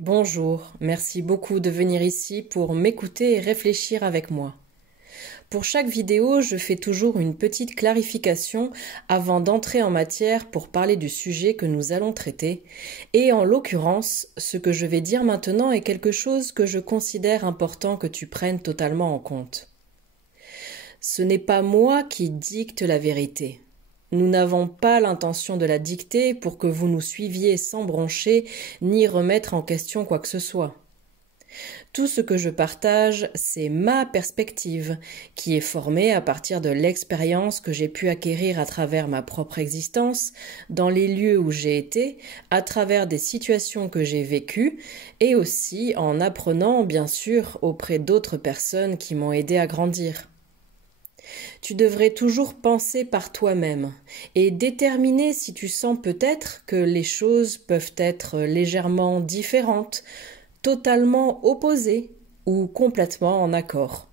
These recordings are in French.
Bonjour, merci beaucoup de venir ici pour m'écouter et réfléchir avec moi. Pour chaque vidéo, je fais toujours une petite clarification avant d'entrer en matière pour parler du sujet que nous allons traiter, et en l'occurrence, ce que je vais dire maintenant est quelque chose que je considère important que tu prennes totalement en compte. Ce n'est pas moi qui dicte la vérité. Nous n'avons pas l'intention de la dicter pour que vous nous suiviez sans broncher ni remettre en question quoi que ce soit. Tout ce que je partage, c'est ma perspective, qui est formée à partir de l'expérience que j'ai pu acquérir à travers ma propre existence, dans les lieux où j'ai été, à travers des situations que j'ai vécues, et aussi en apprenant, bien sûr, auprès d'autres personnes qui m'ont aidé à grandir. Tu devrais toujours penser par toi-même et déterminer si tu sens peut-être que les choses peuvent être légèrement différentes, totalement opposées ou complètement en accord.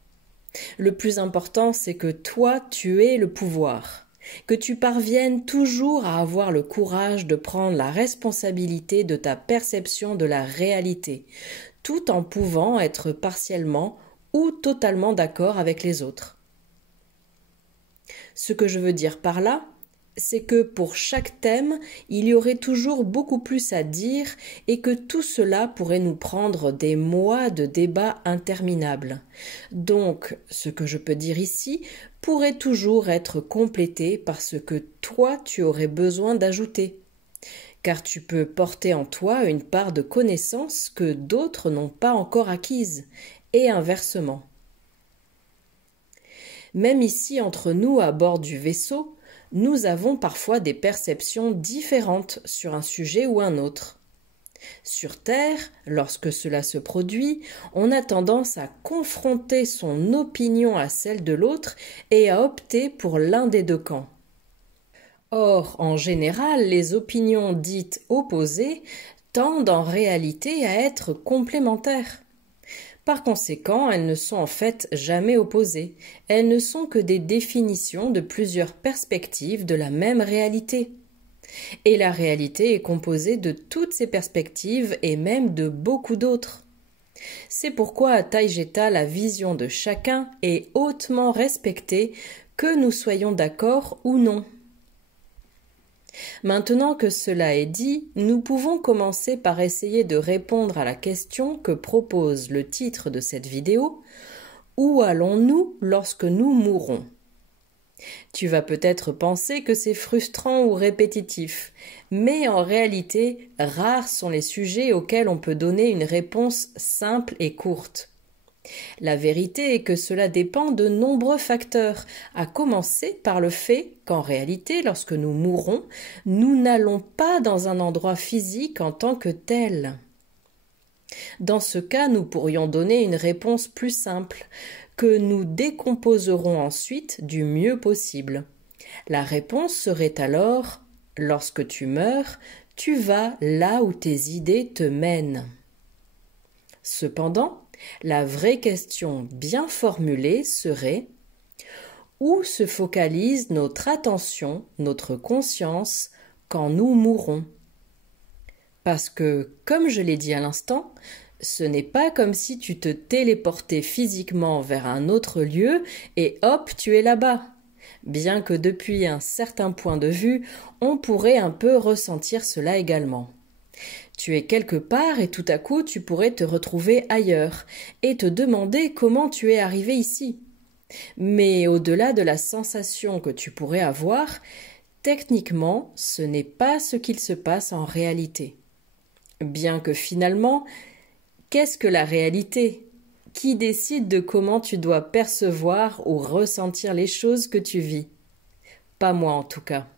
Le plus important, c'est que toi, tu aies le pouvoir, que tu parviennes toujours à avoir le courage de prendre la responsabilité de ta perception de la réalité, tout en pouvant être partiellement ou totalement d'accord avec les autres. Ce que je veux dire par là, c'est que pour chaque thème, il y aurait toujours beaucoup plus à dire et que tout cela pourrait nous prendre des mois de débats interminables. Donc, ce que je peux dire ici pourrait toujours être complété par ce que toi tu aurais besoin d'ajouter. Car tu peux porter en toi une part de connaissance que d'autres n'ont pas encore acquise, et inversement. Même ici entre nous à bord du vaisseau, nous avons parfois des perceptions différentes sur un sujet ou un autre. Sur Terre, lorsque cela se produit, on a tendance à confronter son opinion à celle de l'autre et à opter pour l'un des deux camps. Or, en général, les opinions dites opposées tendent en réalité à être complémentaires. Par conséquent, elles ne sont en fait jamais opposées, elles ne sont que des définitions de plusieurs perspectives de la même réalité. Et la réalité est composée de toutes ces perspectives et même de beaucoup d'autres. C'est pourquoi à Taïgeta, la vision de chacun est hautement respectée, que nous soyons d'accord ou non. Maintenant que cela est dit, nous pouvons commencer par essayer de répondre à la question que propose le titre de cette vidéo: où allons-nous lorsque nous mourrons? Tu vas peut-être penser que c'est frustrant ou répétitif, mais en réalité, rares sont les sujets auxquels on peut donner une réponse simple et courte. La vérité est que cela dépend de nombreux facteurs, à commencer par le fait qu'en réalité, lorsque nous mourrons, nous n'allons pas dans un endroit physique en tant que tel. Dans ce cas, nous pourrions donner une réponse plus simple, que nous décomposerons ensuite du mieux possible. La réponse serait alors: lorsque tu meurs, tu vas là où tes idées te mènent. Cependant, la vraie question bien formulée serait: où se focalise notre attention, notre conscience, quand nous mourrons? Parce que, comme je l'ai dit à l'instant, ce n'est pas comme si tu te téléportais physiquement vers un autre lieu et hop, tu es là-bas. Bien que depuis un certain point de vue, on pourrait un peu ressentir cela également. Tu es quelque part et tout à coup tu pourrais te retrouver ailleurs et te demander comment tu es arrivé ici. Mais au-delà de la sensation que tu pourrais avoir, techniquement, ce n'est pas ce qu'il se passe en réalité. Bien que finalement, qu'est-ce que la réalité? Qui décide de comment tu dois percevoir ou ressentir les choses que tu vis? Pas moi en tout cas.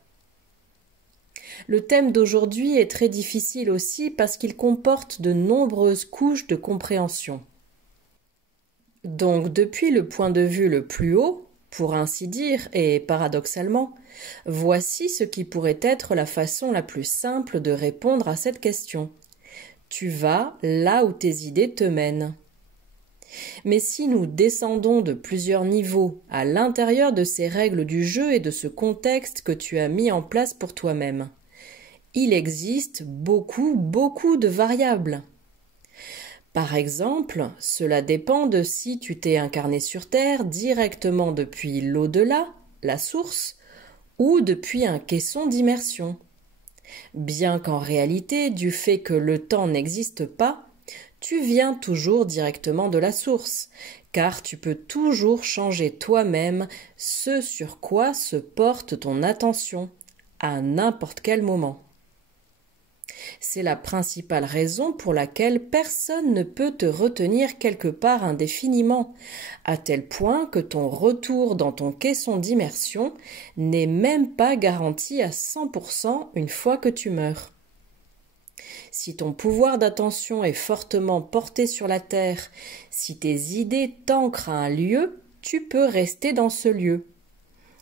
Le thème d'aujourd'hui est très difficile aussi parce qu'il comporte de nombreuses couches de compréhension. Donc, depuis le point de vue le plus haut, pour ainsi dire, et paradoxalement, voici ce qui pourrait être la façon la plus simple de répondre à cette question. Tu vas là où tes idées te mènent. Mais si nous descendons de plusieurs niveaux à l'intérieur de ces règles du jeu et de ce contexte que tu as mis en place pour toi-même, il existe beaucoup de variables. Par exemple, cela dépend de si tu t'es incarné sur Terre directement depuis l'au-delà, la source, ou depuis un caisson d'immersion. Bien qu'en réalité, du fait que le temps n'existe pas, tu viens toujours directement de la source, car tu peux toujours changer toi-même ce sur quoi se porte ton attention, à n'importe quel moment. C'est la principale raison pour laquelle personne ne peut te retenir quelque part indéfiniment, à tel point que ton retour dans ton caisson d'immersion n'est même pas garanti à 100% une fois que tu meurs. Si ton pouvoir d'attention est fortement porté sur la terre, si tes idées t'ancrent à un lieu, tu peux rester dans ce lieu.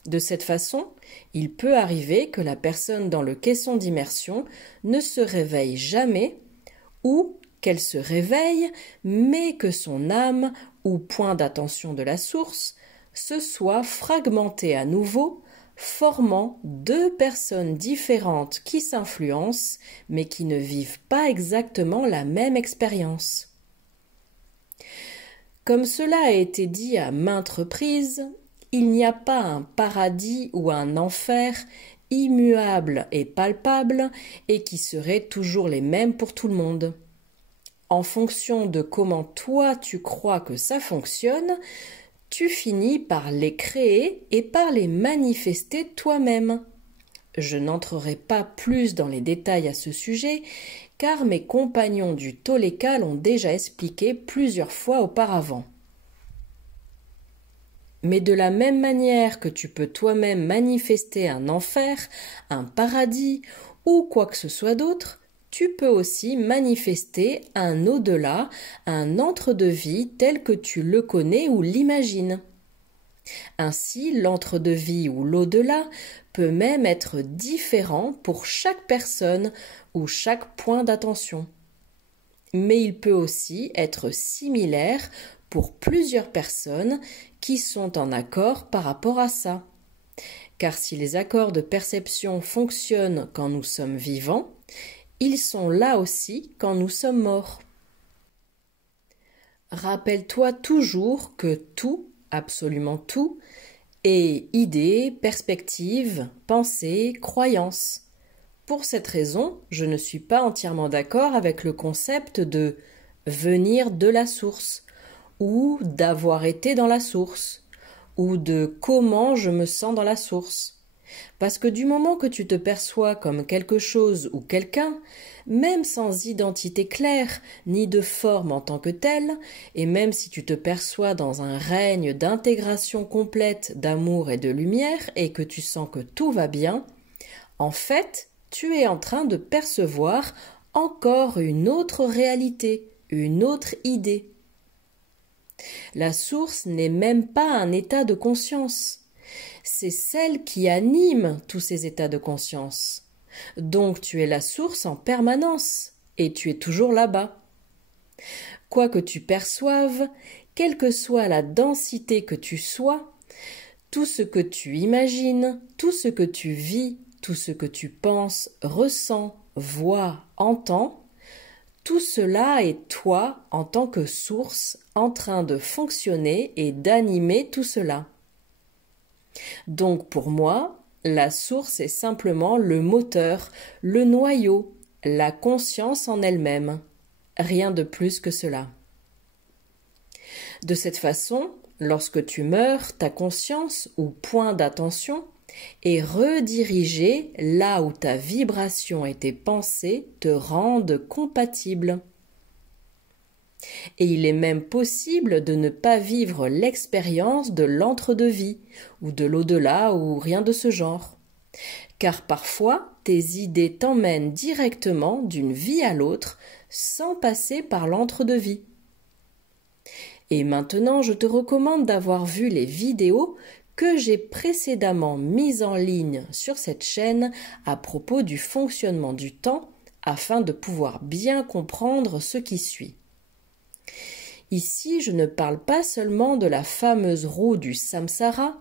De cette façon, il peut arriver que la personne dans le caisson d'immersion ne se réveille jamais ou qu'elle se réveille, mais que son âme ou point d'attention de la source se soit fragmentée à nouveau, formant deux personnes différentes qui s'influencent, mais qui ne vivent pas exactement la même expérience. Comme cela a été dit à maintes reprises, il n'y a pas un paradis ou un enfer immuable et palpable et qui seraient toujours les mêmes pour tout le monde. En fonction de comment toi tu crois que ça fonctionne, tu finis par les créer et par les manifester toi-même. Je n'entrerai pas plus dans les détails à ce sujet, car mes compagnons du Toleka l'ont déjà expliqué plusieurs fois auparavant. Mais de la même manière que tu peux toi-même manifester un enfer, un paradis ou quoi que ce soit d'autre, tu peux aussi manifester un au-delà, un entre-deux-vie tel que tu le connais ou l'imagines. Ainsi, l'entre-deux-vie ou l'au-delà peut même être différent pour chaque personne ou chaque point d'attention. Mais il peut aussi être similaire pour plusieurs personnes qui sont en accord par rapport à ça. Car si les accords de perception fonctionnent quand nous sommes vivants, ils sont là aussi quand nous sommes morts. Rappelle-toi toujours que tout, absolument tout, est idée, perspective, pensée, croyance. Pour cette raison, je ne suis pas entièrement d'accord avec le concept de venir de la source, ou d'avoir été dans la source, ou de comment je me sens dans la source. Parce que du moment que tu te perçois comme quelque chose ou quelqu'un, même sans identité claire, ni de forme en tant que telle, et même si tu te perçois dans un règne d'intégration complète d'amour et de lumière, et que tu sens que tout va bien, en fait, tu es en train de percevoir encore une autre réalité, une autre idée. La source n'est même pas un état de conscience. C'est celle qui anime tous ces états de conscience. Donc tu es la source en permanence, et tu es toujours là-bas. Quoi que tu perçoives, quelle que soit la densité que tu sois, tout ce que tu imagines, tout ce que tu vis, tout ce que tu penses, ressens, vois, entends, tout cela est toi en tant que source en train de fonctionner et d'animer tout cela. Donc pour moi, la source est simplement le moteur, le noyau, la conscience en elle-même. Rien de plus que cela. De cette façon, lorsque tu meurs, ta conscience ou point d'attention est redirigée là où ta vibration et tes pensées te rendent compatible. Et il est même possible de ne pas vivre l'expérience de l'entre-deux-vie, ou de l'au-delà, ou rien de ce genre. Car parfois, tes idées t'emmènent directement d'une vie à l'autre, sans passer par l'entre-deux-vie. Et maintenant, je te recommande d'avoir vu les vidéos que j'ai précédemment mises en ligne sur cette chaîne à propos du fonctionnement du temps, afin de pouvoir bien comprendre ce qui suit. Ici, je ne parle pas seulement de la fameuse roue du samsara,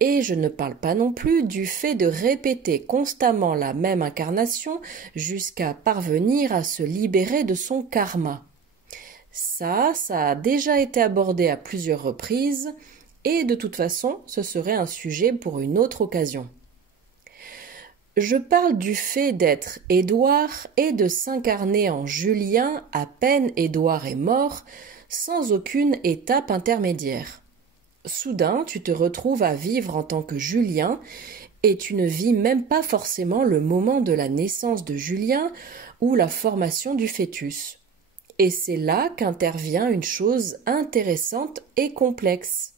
et je ne parle pas non plus du fait de répéter constamment la même incarnation jusqu'à parvenir à se libérer de son karma. Ça a déjà été abordé à plusieurs reprises et de toute façon, ce serait un sujet pour une autre occasion. Je parle du fait d'être Édouard et de s'incarner en Julien à peine Édouard est mort, sans aucune étape intermédiaire. Soudain, tu te retrouves à vivre en tant que Julien et tu ne vis même pas forcément le moment de la naissance de Julien ou la formation du fœtus. Et c'est là qu'intervient une chose intéressante et complexe.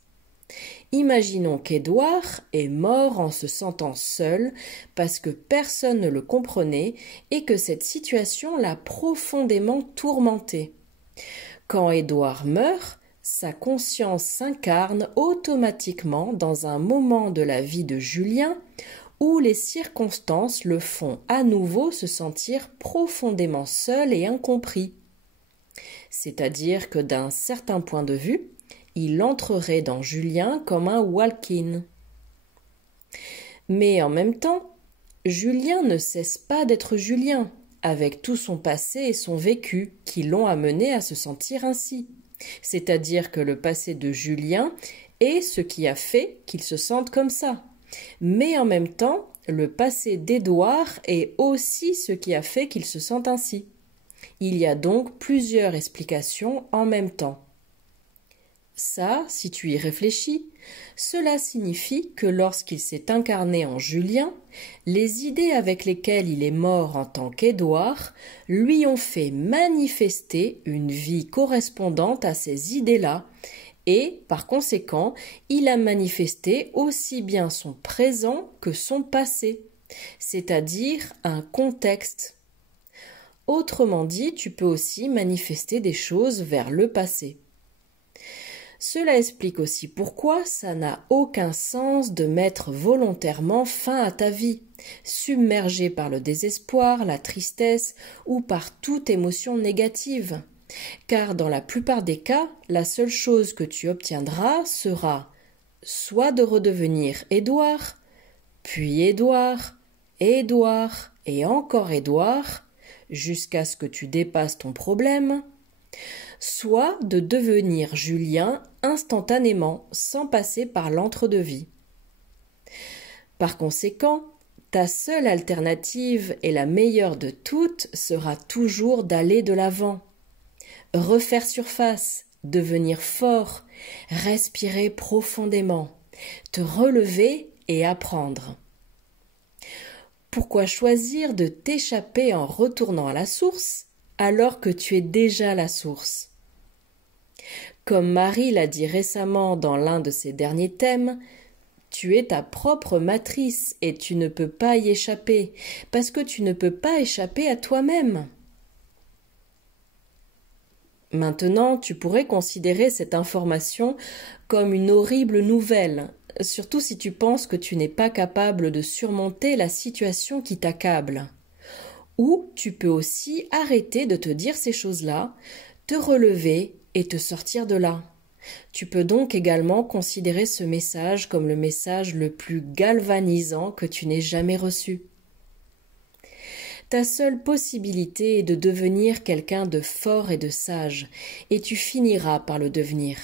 Imaginons qu'Édouard est mort en se sentant seul parce que personne ne le comprenait et que cette situation l'a profondément tourmenté. Quand Édouard meurt, sa conscience s'incarne automatiquement dans un moment de la vie de Julien où les circonstances le font à nouveau se sentir profondément seul et incompris. C'est-à-dire que d'un certain point de vue, il entrerait dans Julien comme un walk-in. Mais en même temps, Julien ne cesse pas d'être Julien, avec tout son passé et son vécu qui l'ont amené à se sentir ainsi. C'est-à-dire que le passé de Julien est ce qui a fait qu'il se sente comme ça. Mais en même temps, le passé d'Édouard est aussi ce qui a fait qu'il se sente ainsi. Il y a donc plusieurs explications en même temps. Ça, si tu y réfléchis, cela signifie que lorsqu'il s'est incarné en Julien, les idées avec lesquelles il est mort en tant qu'Édouard lui ont fait manifester une vie correspondante à ces idées-là et, par conséquent, il a manifesté aussi bien son présent que son passé, c'est-à-dire un contexte. Autrement dit, tu peux aussi manifester des choses vers le passé. Cela explique aussi pourquoi ça n'a aucun sens de mettre volontairement fin à ta vie, submergé par le désespoir, la tristesse ou par toute émotion négative. Car dans la plupart des cas, la seule chose que tu obtiendras sera soit de redevenir Édouard, puis Édouard, Édouard et encore Édouard, jusqu'à ce que tu dépasses ton problème, soit de devenir Julien instantanément sans passer par l'entre-deux-vie. Par conséquent, ta seule alternative et la meilleure de toutes sera toujours d'aller de l'avant. Refaire surface, devenir fort, respirer profondément, te relever et apprendre. Pourquoi choisir de t'échapper en retournant à la source alors que tu es déjà la source? Comme Marie l'a dit récemment dans l'un de ses derniers thèmes, tu es ta propre matrice et tu ne peux pas y échapper, parce que tu ne peux pas échapper à toi-même. Maintenant, tu pourrais considérer cette information comme une horrible nouvelle, surtout si tu penses que tu n'es pas capable de surmonter la situation qui t'accable. Ou tu peux aussi arrêter de te dire ces choses-là, te relever et te sortir de là. Tu peux donc également considérer ce message comme le message le plus galvanisant que tu n'aies jamais reçu. Ta seule possibilité est de devenir quelqu'un de fort et de sage, et tu finiras par le devenir.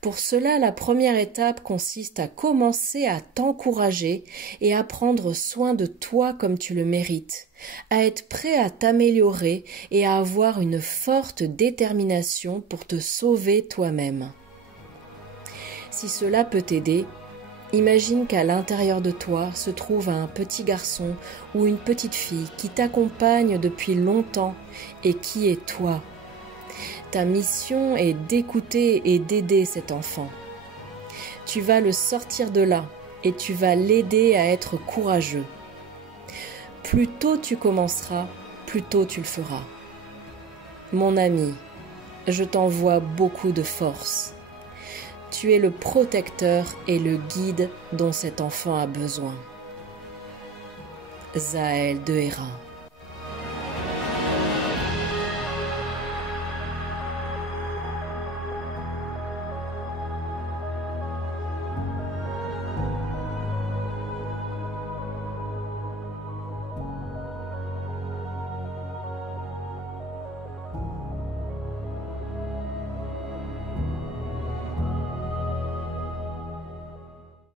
Pour cela, la première étape consiste à commencer à t'encourager et à prendre soin de toi comme tu le mérites, à être prêt à t'améliorer et à avoir une forte détermination pour te sauver toi-même. Si cela peut t'aider, imagine qu'à l'intérieur de toi se trouve un petit garçon ou une petite fille qui t'accompagne depuis longtemps et qui est toi. Ta mission est d'écouter et d'aider cet enfant. Tu vas le sortir de là et tu vas l'aider à être courageux. Plus tôt tu commenceras, plus tôt tu le feras. Mon ami, je t'envoie beaucoup de force. Tu es le protecteur et le guide dont cet enfant a besoin. Zaël de Héra.